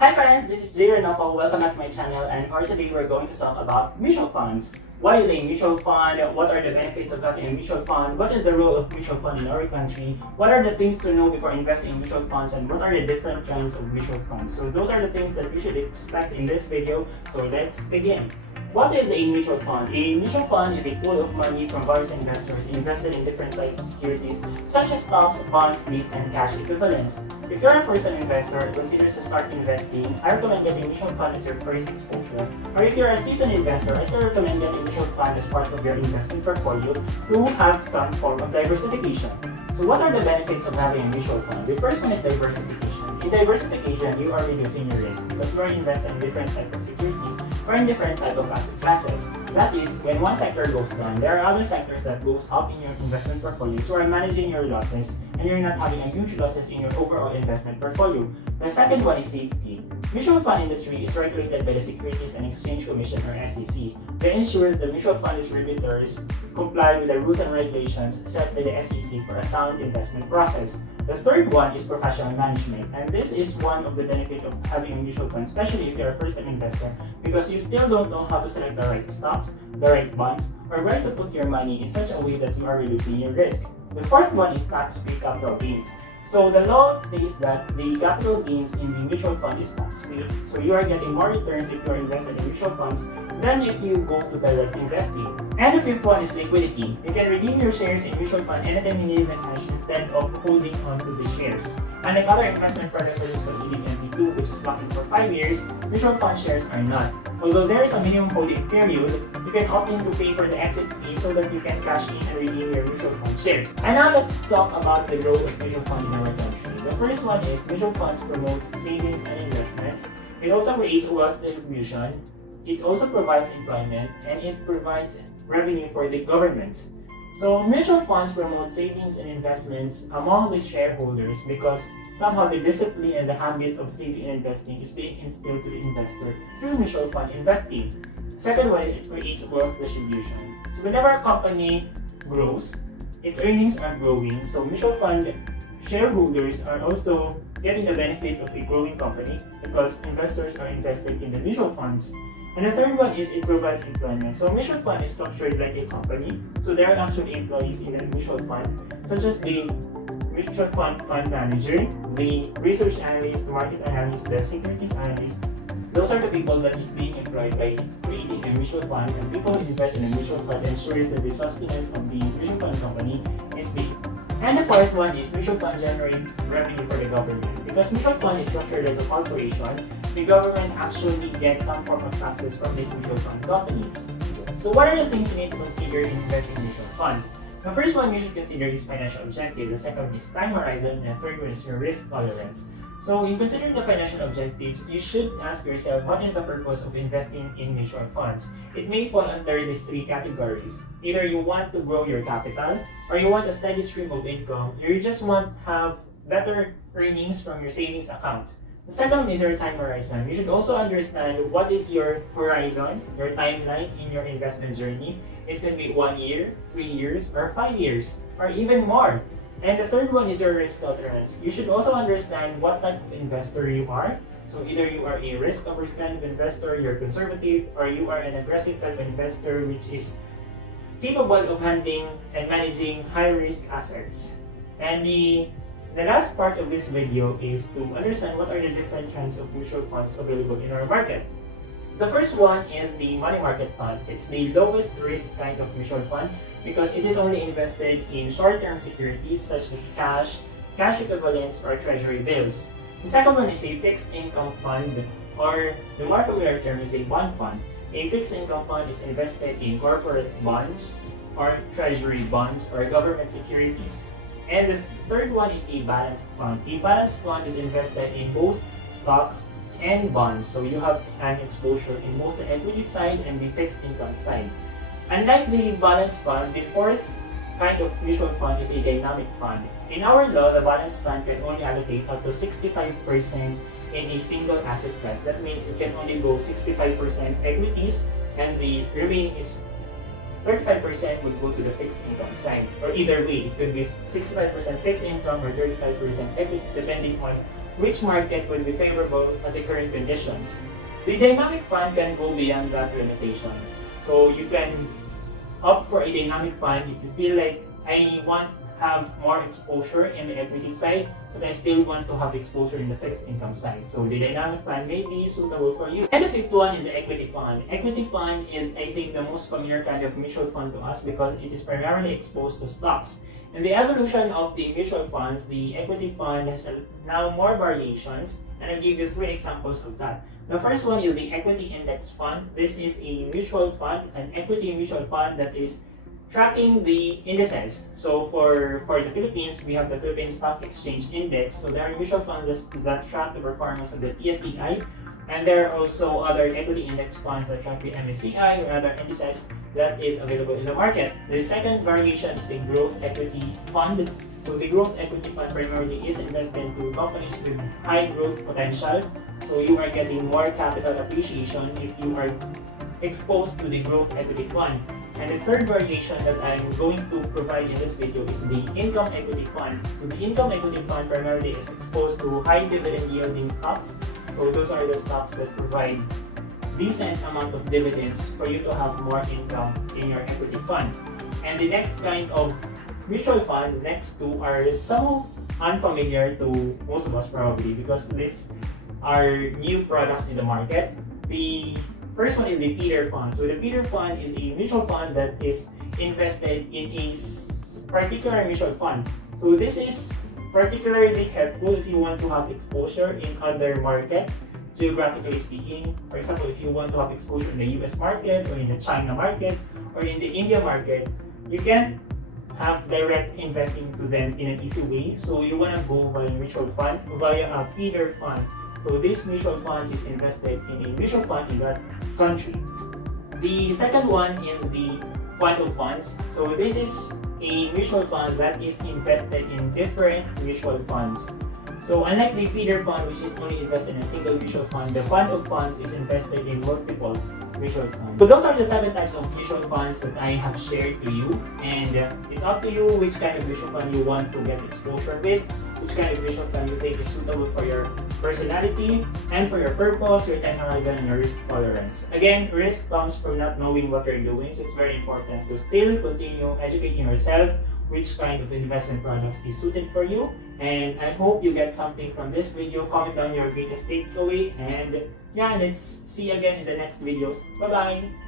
Hi friends, this is Jay Renoko. Welcome back to my channel, and for today we're going to talk about mutual funds. What is a mutual fund? What are the benefits of having a mutual fund? What is the role of mutual fund in our country? What are the things to know before investing in mutual funds, and what are the different kinds of mutual funds? So those are the things that you should expect in this video. So let's begin. What is a mutual fund? A mutual fund is a pool of money from various investors invested in different types of securities such as stocks, bonds, REITs, and cash equivalents. If you're a first-time investor who considers to start investing, I recommend getting mutual fund as your first exposure. Or if you're a seasoned investor, I still recommend getting mutual fund as part of your investment portfolio to have some form of diversification. So what are the benefits of having a mutual fund? The first one is diversification. In diversification, you are reducing your risk because you are investing in different types of securities or in different types of asset classes. That is, when one sector goes down, there are other sectors that goes up in your investment portfolio, so you are managing your losses and you're not having a huge losses in your overall investment portfolio. The second one is safety. Mutual fund industry is regulated by the Securities and Exchange Commission or SEC. They ensure that the mutual fund distributors comply with the rules and regulations set by the SEC for a sound investment process. The third one is professional management, and this is one of the benefits of having a mutual fund, especially if you're a first-time investor, because you still don't know how to select the right stocks, the right bonds, or where to put your money in such a way that you are reducing your risk. The fourth one is tax-free capital gains. So the law states that the capital gains in the mutual fund is tax-free. So you are getting more returns if you are invested in mutual funds than if you go to direct investing. And the fifth one is liquidity. You can redeem your shares in mutual fund anytime you need the cash instead of holding on to the shares. Unlike other investment products such as the ED22, which is locked in for 5 years, mutual fund shares are not. Although there is a minimum holding period, you can opt in to pay for the exit fee so that you can cash in and redeem your mutual fund shares. And now let's talk about the role of mutual fund in our country. The first one is mutual funds promotes savings and investments. It also creates wealth distribution. It also provides employment, and it provides revenue for the government. So mutual funds promote savings and investments among the shareholders because somehow the discipline and the habit of saving and investing is being instilled to the investor through mutual fund investing. Second one, it creates wealth distribution. So whenever a company grows, its earnings are growing. So mutual fund shareholders are also getting the benefit of a growing company because investors are invested in the mutual funds. And the third one is it provides employment. So a mutual fund is structured like a company. So there are actually employees in a mutual fund, such as the mutual fund manager, the research analyst, the market analyst, the securities analyst. Those are the people that is being employed by creating a mutual fund, and people who invest in a mutual fund ensures that the sustenance of the mutual fund company is being. And the fourth one is mutual fund generates revenue for the government. Because mutual fund is structured like a corporation, the government actually gets some form of taxes from these mutual fund companies. So what are the things you need to consider in investing in mutual funds? The first one you should consider is financial objective, the second is time horizon, and the third one is your risk tolerance. So in considering the financial objectives, you should ask yourself what is the purpose of investing in mutual funds. It may fall under these three categories. Either you want to grow your capital, or you want a steady stream of income, or you just want to have better earnings from your savings account. The second one is your time horizon. You should also understand what is your horizon, your timeline in your investment journey. It can be 1 year, 3 years, or 5 years, or even more. And the third one is your risk tolerance. You should also understand what type of investor you are. So either you are a risk-averse kind of investor, you're conservative, or you are an aggressive type of investor which is capable of handling and managing high-risk assets. And the last part of this video is to understand what are the different kinds of mutual funds available in our market. The first one is the money market fund. It's the lowest risk kind of mutual fund because it is only invested in short-term securities such as cash equivalents, or treasury bills. The second one is a fixed income fund, or the more familiar term is a bond fund. A fixed income fund is invested in corporate bonds, or treasury bonds, or government securities. And the third one is a balanced fund. A balanced fund is invested in both stocks and bonds, so you have an exposure in both the equity side and the fixed income side. Unlike the balanced fund, the fourth kind of mutual fund is a dynamic fund. In our law, the balanced fund can only allocate up to 65% in a single asset class. That means it can only go 65% equities, and the remaining is 35% would go to the fixed income side. Or either way, it could be 65% fixed income or 35% equities, depending on which market will be favorable at the current conditions. The dynamic fund can go beyond that limitation. So you can opt for a dynamic fund if you feel like I want to have more exposure in the equity side, but I still want to have exposure in the fixed income side. So the dynamic fund may be suitable for you. And the fifth one is the equity fund. Equity fund is, I think, the most familiar kind of mutual fund to us because it is primarily exposed to stocks. In the evolution of the mutual funds, the equity fund has now more variations, and I'll give you 3 examples of that. The first one is the equity index fund. This is a mutual fund, an equity mutual fund that is tracking the indices. So for the Philippines, we have the Philippine Stock Exchange Index. So there are mutual funds that track the performance of the PSEI, and there are also other equity index funds that track the MSCI or other indices that is available in the market. The second variation is the growth equity fund. So the growth equity fund primarily is invested into companies with high growth potential. So you are getting more capital appreciation if you are exposed to the growth equity fund. And the third variation that I'm going to provide in this video is the income equity fund. So the income equity fund primarily is exposed to high dividend yielding stocks. So those are the stocks that provide decent amount of dividends for you to have more income in your equity fund. And the next kind of mutual fund, the next two, are somewhat unfamiliar to most of us probably because these are new products in the market. The first one is the feeder fund. So the feeder fund is a mutual fund that is invested in a particular mutual fund. So this is particularly helpful if you want to have exposure in other markets, geographically speaking. For example, if you want to have exposure in the US market or in the China market or in the India market, you can have direct investing to them in an easy way. So you want to go via mutual fund, via a feeder fund. So this mutual fund is invested in a mutual fund in that country. The second one is the fund of funds. So this is a mutual fund that is invested in different mutual funds. So unlike the feeder fund, which is only invested in a single mutual fund, the fund of funds is invested in multiple mutual funds. So those are the 7 types of mutual funds that I have shared to you, and it's up to you which kind of mutual fund you want to get exposure with, which kind of mutual fund you think is suitable for your personality and for your purpose, your time horizon, and your risk tolerance. Again, risk comes from not knowing what you're doing, so it's very important to still continue educating yourself which kind of investment products is suited for you. And I hope you get something from this video. Comment down your greatest takeaway, and yeah, let's see you again in the next videos. Bye bye.